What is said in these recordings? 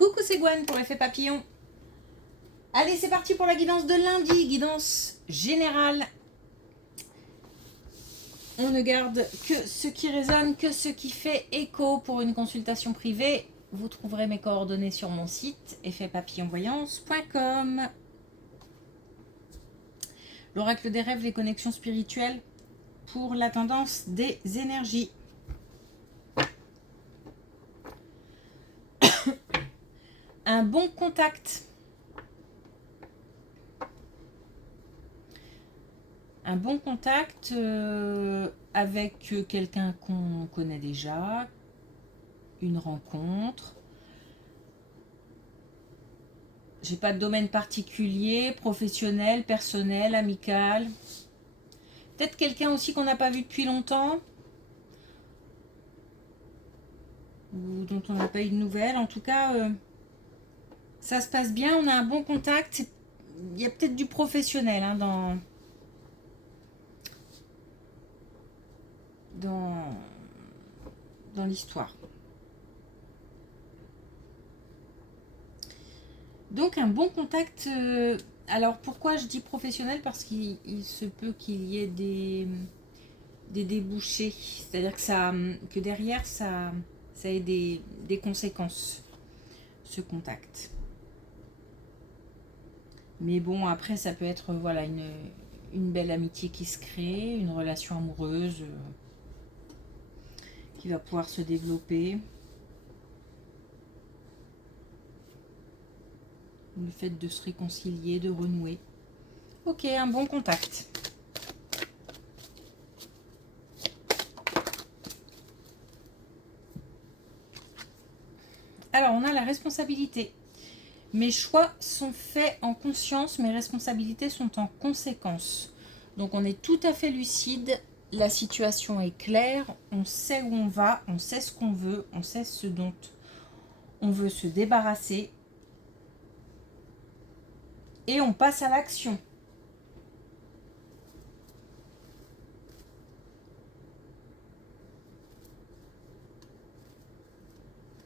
Coucou, c'est Gwen pour Effet Papillon. Allez, c'est parti pour la guidance de lundi, guidance générale. On ne garde que ce qui résonne, que ce qui fait écho. Pour une consultation privée, vous trouverez mes coordonnées sur mon site effetpapillonvoyance.com. L'oracle des rêves, les connexions spirituelles pour la tendance des énergies. Un bon contact. Un bon contact avec quelqu'un qu'on connaît déjà, une rencontre. J'ai pas de domaine particulier, professionnel, personnel, amical. Peut-être quelqu'un aussi qu'on n'a pas vu depuis longtemps ou dont on n'a pas eu de nouvelles. En tout cas, ça se passe bien, on a un bon contact. Il y a peut-être du professionnel hein, dans l'histoire. Donc un bon contact. Alors pourquoi je dis professionnel? Parce qu'il se peut qu'il y ait des débouchés. C'est-à-dire que derrière ça ait des conséquences, ce contact. Mais bon, après ça peut être voilà une belle amitié qui se crée, une relation amoureuse qui va pouvoir se développer. Le fait de se réconcilier, de renouer. Ok, un bon contact. Alors, on a la responsabilité. Mes choix sont faits en conscience, mes responsabilités sont en conséquence. Donc, on est tout à fait lucide. La situation est claire. On sait où on va, on sait ce qu'on veut, on sait ce dont on veut se débarrasser. Et on passe à l'action.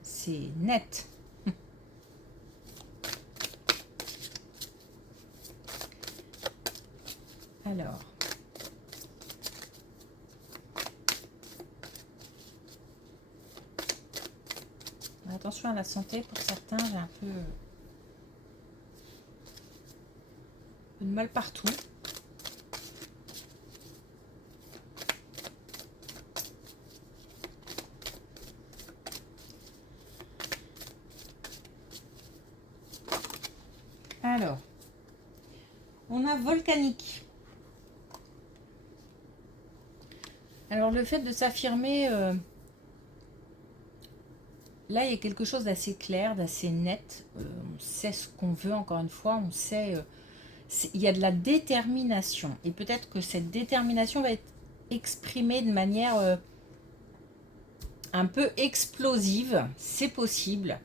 C'est net. Alors. Attention à la santé pour certains, j'ai un peu de mal partout. Alors, on a volcanique. Alors, le fait de s'affirmer, là, il y a quelque chose d'assez clair, d'assez net. On sait ce qu'on veut, encore une fois. On sait, il y a de la détermination. Et peut-être que cette détermination va être exprimée de manière un peu explosive. C'est possible.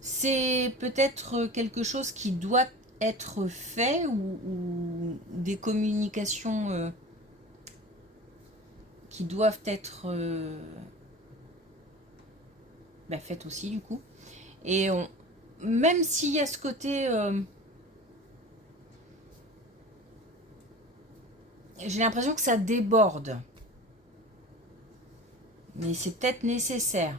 C'est peut-être quelque chose qui doit être fait ou des communications qui doivent être faites aussi du coup. Et même s'il y a ce côté... j'ai l'impression que ça déborde. Mais c'est peut-être nécessaire.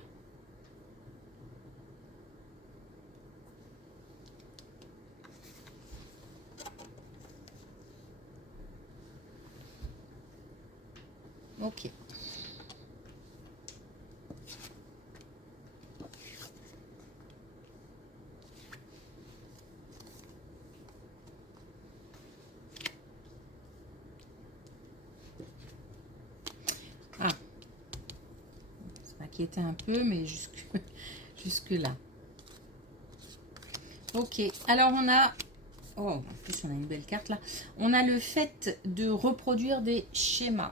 Ok. Ah. Ça m'inquiétait un peu, mais jusque là. Ok. Alors on a... Oh, en plus on a une belle carte là. On a le fait de reproduire des schémas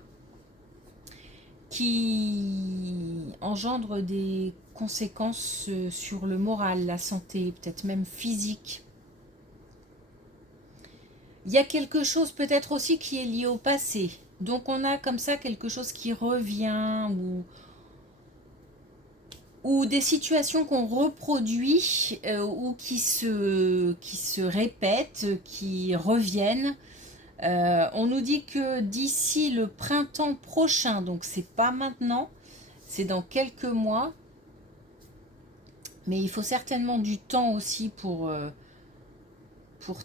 qui engendrent des conséquences sur le moral, la santé, peut-être même physique. Il y a quelque chose peut-être aussi qui est lié au passé. Donc on a comme ça quelque chose qui revient ou ou des situations qu'on reproduit ou qui se répètent, qui reviennent. On nous dit que d'ici le printemps prochain, donc c'est pas maintenant, c'est dans quelques mois, mais il faut certainement du temps aussi pour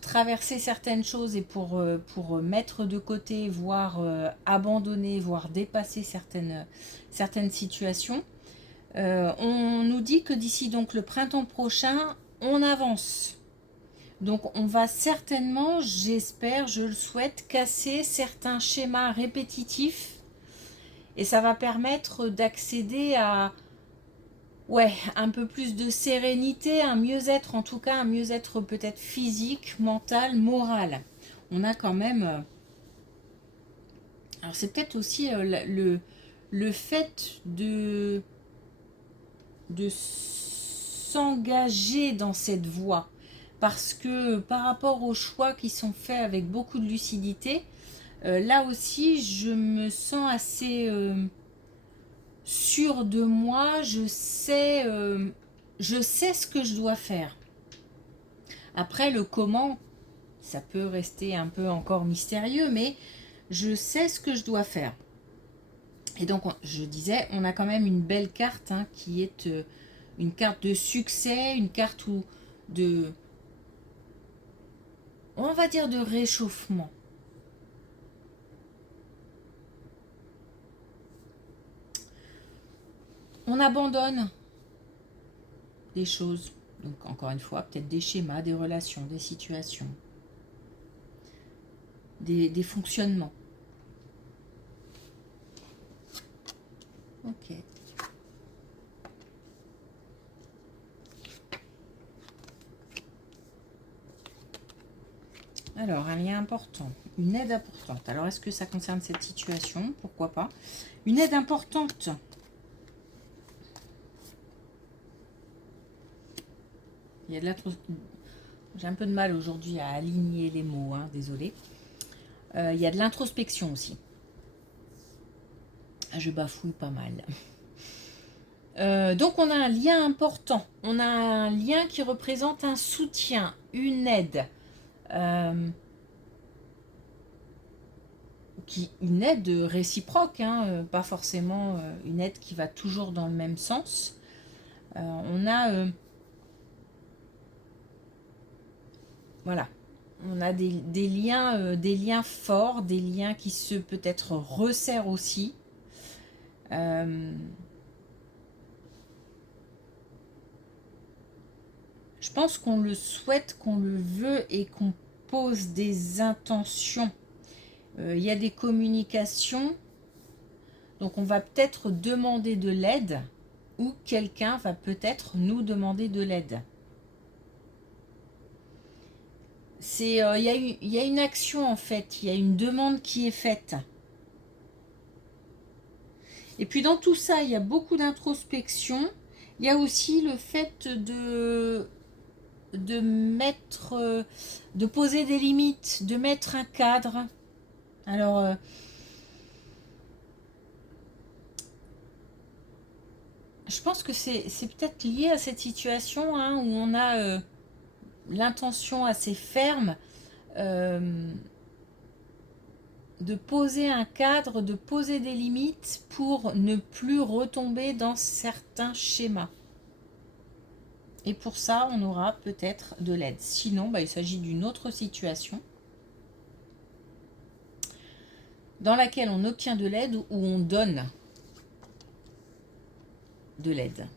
traverser certaines choses et pour mettre de côté, voire abandonner, voire dépasser certaines situations. On nous dit que d'ici donc le printemps prochain, on avance. Donc on va certainement, j'espère, je le souhaite, casser certains schémas répétitifs et ça va permettre d'accéder à un peu plus de sérénité, un mieux-être, en tout cas un mieux-être peut-être physique, mental, moral. On a quand même... alors c'est peut-être aussi le fait de s'engager dans cette voie. Parce que par rapport aux choix qui sont faits avec beaucoup de lucidité, là aussi je me sens assez sûre de moi, je sais ce que je dois faire. Après le comment, ça peut rester un peu encore mystérieux, mais je sais ce que je dois faire. Et donc, je disais, on a quand même une belle carte hein, qui est une carte de succès, une carte on va dire de réchauffement. On abandonne des choses. Donc, encore une fois, peut-être des schémas, des relations, des situations, des fonctionnements. Ok. Alors, un lien important, une aide importante. Alors, est-ce que ça concerne cette situation? Pourquoi pas? Une aide importante. Il y a de j'ai un peu de mal aujourd'hui à aligner les mots, hein, désolé. Il y a de l'introspection aussi. Je bafouille pas mal. Donc on a un lien important. On a un lien qui représente un soutien, une aide. Une aide réciproque, hein, pas forcément une aide qui va toujours dans le même sens. On a... voilà. On a des liens forts, des liens qui se peut-être resserrent aussi. Je pense qu'on le souhaite, qu'on le veut et qu'on pose des intentions. Il y a des communications, donc on va peut-être demander de l'aide ou quelqu'un va peut-être nous demander de l'aide. Il y a une action en fait, il y a une demande qui est faite. Et puis dans tout ça, il y a beaucoup d'introspection. Il y a aussi le fait de mettre, de poser des limites, de mettre un cadre. Alors, je pense que c'est peut-être lié à cette situation hein, où on a l'intention assez ferme de poser un cadre, de poser des limites pour ne plus retomber dans certains schémas. Et pour ça, on aura peut-être de l'aide. Sinon, il s'agit d'une autre situation dans laquelle on obtient de l'aide ou on donne de l'aide.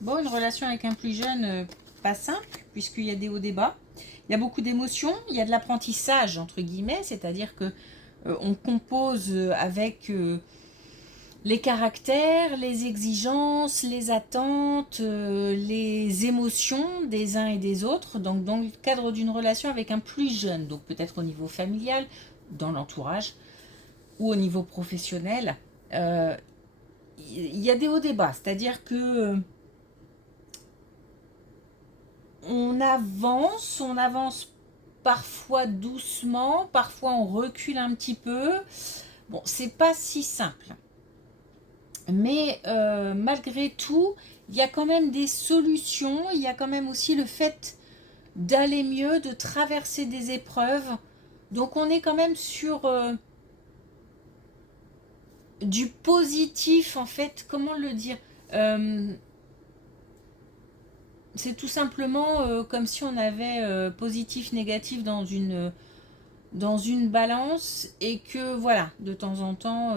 Bon, une relation avec un plus jeune, pas simple, puisqu'il y a des hauts des bas. Il y a beaucoup d'émotions, il y a de l'apprentissage, entre guillemets, c'est-à-dire que on compose avec les caractères, les exigences, les attentes, les émotions des uns et des autres, donc dans le cadre d'une relation avec un plus jeune, donc peut-être au niveau familial, dans l'entourage, ou au niveau professionnel, il y a des hauts des bas, c'est-à-dire que on avance parfois doucement, parfois on recule un petit peu. Bon, c'est pas si simple. Mais malgré tout, il y a quand même des solutions, il y a quand même aussi le fait d'aller mieux, de traverser des épreuves. Donc on est quand même sur du positif en fait, comment le dire c'est tout simplement comme si on avait positif, négatif dans une balance et que voilà, de temps en temps,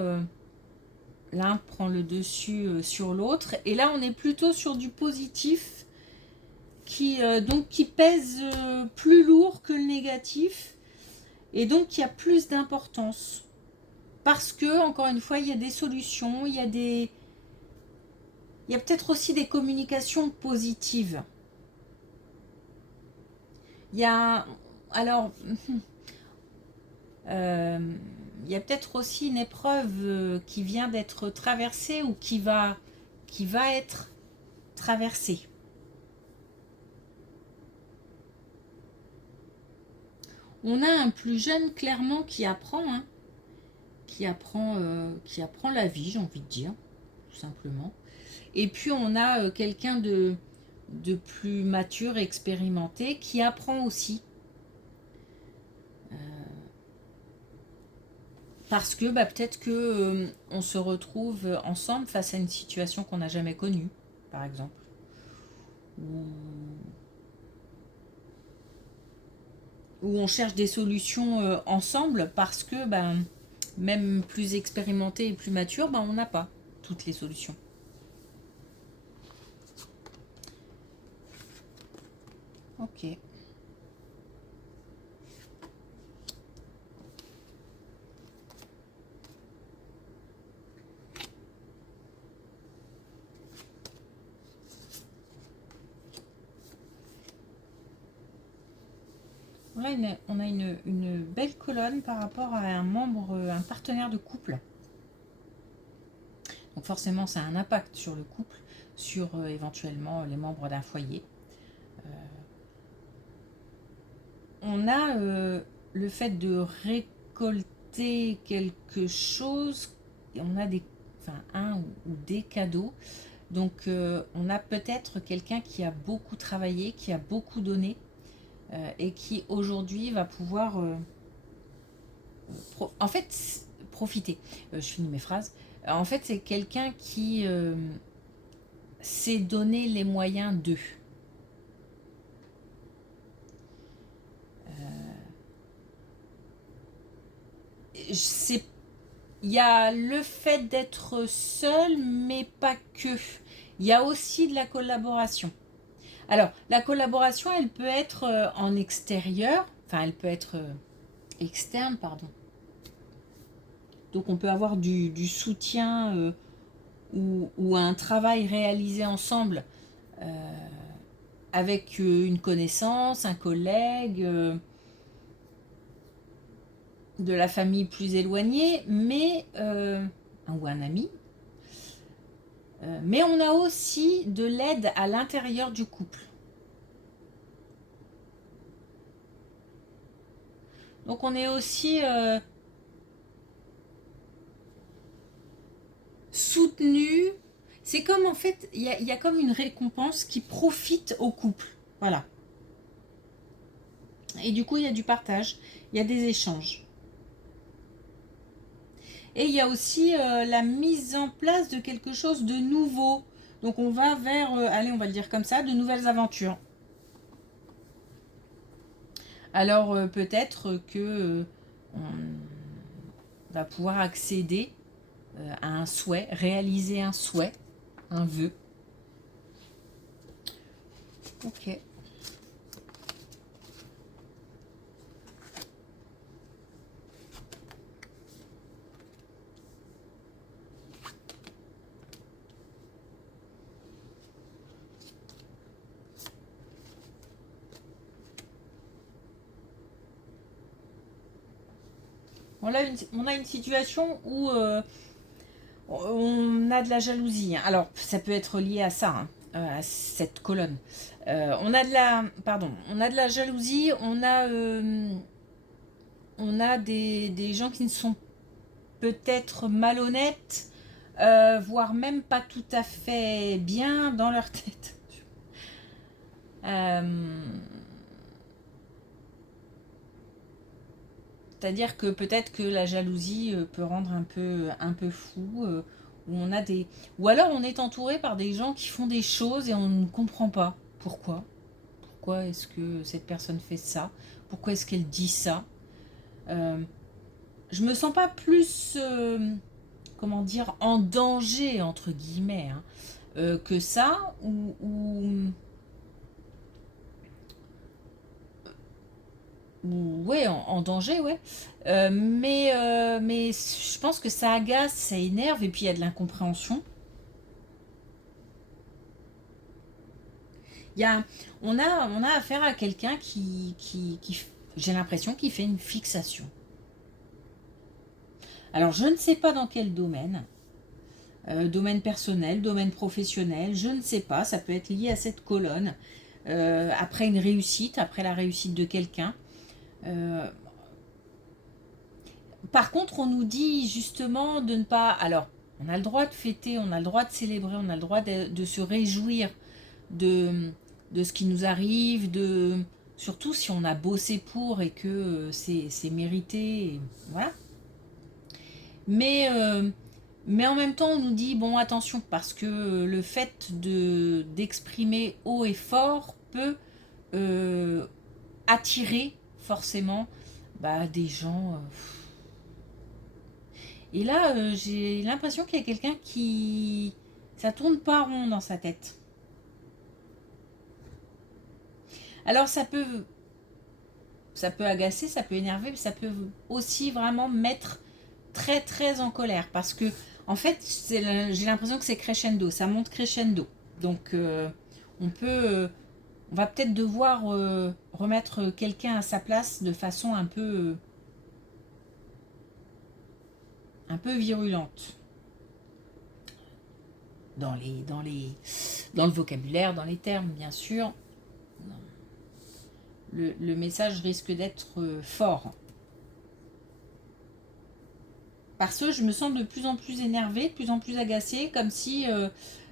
l'un prend le dessus sur l'autre. Et là, on est plutôt sur du positif donc qui pèse plus lourd que le négatif et donc qui a plus d'importance. Parce que, encore une fois, il y a des solutions, il y a peut-être aussi des communications positives. Il y a... Alors... il y a peut-être aussi une épreuve qui vient d'être traversée ou qui va être traversée. On a un plus jeune clairement qui apprend, hein, qui apprend la vie, j'ai envie de dire, tout simplement. Et puis on a quelqu'un de plus mature, expérimenté, qui apprend aussi. Parce que peut-être que on se retrouve ensemble face à une situation qu'on n'a jamais connue, par exemple. Où on cherche des solutions ensemble parce que même plus expérimenté et plus mature, on n'a pas toutes les solutions. Ok. Là, on a une belle colonne par rapport à un membre, un partenaire de couple. Donc forcément, ça a un impact sur le couple, sur éventuellement les membres d'un foyer. On a le fait de récolter quelque chose, et on a un ou des cadeaux. Donc on a peut-être quelqu'un qui a beaucoup travaillé, qui a beaucoup donné, et qui aujourd'hui va pouvoir en fait profiter. Je finis mes phrases. En fait, c'est quelqu'un qui s'est donné les moyens d'eux. Il y a le fait d'être seul, mais pas que. Il y a aussi de la collaboration. Alors, la collaboration, elle peut être en extérieur, enfin, elle peut être externe, pardon. Donc, on peut avoir du soutien ou un travail réalisé ensemble avec une connaissance, un collègue, de la famille plus éloignée, mais ou un ami. Mais on a aussi de l'aide à l'intérieur du couple. Donc on est aussi soutenu. C'est comme en fait, il y a comme une récompense qui profite au couple. Voilà. Et du coup, il y a du partage, il y a des échanges. Et il y a aussi la mise en place de quelque chose de nouveau. Donc on va vers, allez, on va le dire comme ça, de nouvelles aventures. Alors peut-être que on va pouvoir accéder à un souhait, réaliser un souhait, un vœu. Ok. On a une situation où on a de la jalousie. Alors, ça peut être lié à ça. à cette colonne. On a de la, pardon, on a de la jalousie, on a des gens qui ne sont peut-être malhonnêtes, voire même pas tout à fait bien dans leur tête. C'est-à-dire que peut-être que la jalousie peut rendre un peu fou, où on a des... Ou alors on est entouré par des gens qui font des choses et on ne comprend pas pourquoi. Pourquoi est-ce que cette personne fait ça? Pourquoi est-ce qu'elle dit ça? Je me sens pas plus, comment dire, en danger, entre guillemets, hein, que ça, ouais, en danger, ouais. Mais je pense que ça agace, ça énerve, et puis il y a de l'incompréhension. Il y a, on a affaire à quelqu'un j'ai l'impression qu'il fait une fixation. Alors, je ne sais pas dans quel domaine, domaine personnel, domaine professionnel, je ne sais pas, ça peut être lié à cette colonne, après une réussite, après la réussite de quelqu'un. Euh, Par contre, on nous dit justement de ne pas... Alors, on a le droit de fêter, on a le droit de célébrer, on a le droit de se réjouir de, de ce qui nous arrive, surtout si on a bossé pour et que c'est mérité. Voilà. Mais, euh, mais en même temps, on nous dit, bon, attention, parce que le fait d'exprimer haut et fort peut attirer forcément des gens... Et là, j'ai l'impression qu'il y a quelqu'un qui... Ça tourne pas rond dans sa tête. Alors ça peut agacer, ça peut énerver, mais ça peut aussi vraiment mettre très très en colère. Parce que, en fait, j'ai l'impression que c'est crescendo, ça monte crescendo. Donc, on va peut-être devoir remettre quelqu'un à sa place de façon un peu virulente. Dans le vocabulaire, dans les termes, bien sûr. Le message risque d'être fort. Parce que je me sens de plus en plus énervée, de plus en plus agacée, comme si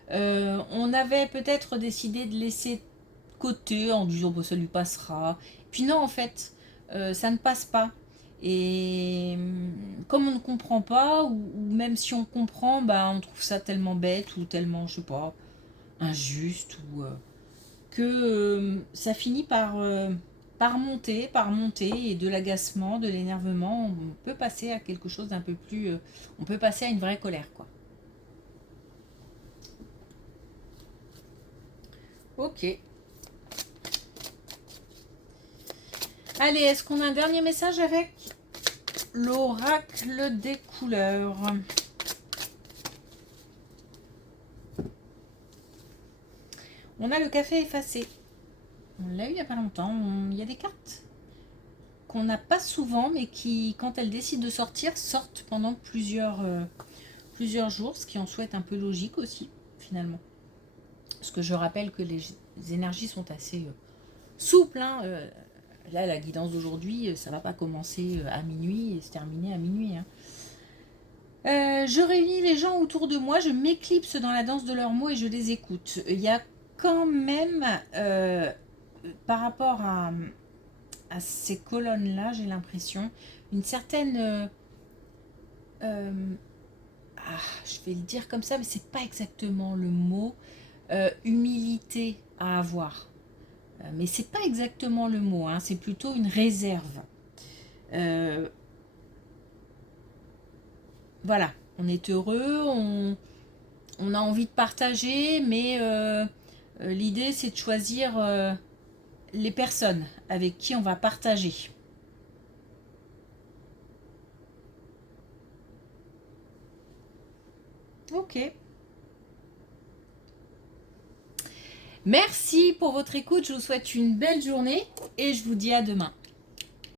on avait peut-être décidé de laisser de côté en disant bon, ça lui passera. Puis non, en fait, ça ne passe pas. Et comme on ne comprend pas, ou même si on comprend, on trouve ça tellement bête ou tellement, je sais pas, injuste, ou que ça finit par monter, et de l'agacement, de l'énervement, on peut passer à quelque chose d'un peu plus... on peut passer à une vraie colère, quoi. Ok. Allez, est-ce qu'on a un dernier message avec l'oracle des couleurs? On a le café effacé. On l'a eu il n'y a pas longtemps. Il y a des cartes qu'on n'a pas souvent, mais qui, quand elles décident de sortir, sortent pendant plusieurs jours, ce qui en souhaite un peu logique aussi, finalement. Parce que je rappelle que les énergies sont assez souples. Hein. Là, la guidance d'aujourd'hui, ça ne va pas commencer à minuit et se terminer à minuit. Hein. Je réunis les gens autour de moi, je m'éclipse dans la danse de leurs mots et je les écoute. Il y a quand même, par rapport à ces colonnes-là, j'ai l'impression, une certaine... je vais le dire comme ça, mais c'est pas exactement le mot. Humilité à avoir. Mais c'est pas exactement le mot, hein, c'est plutôt une réserve. Voilà, on est heureux, on a envie de partager, mais l'idée c'est de choisir les personnes avec qui on va partager. Ok. Merci pour votre écoute, je vous souhaite une belle journée et je vous dis à demain.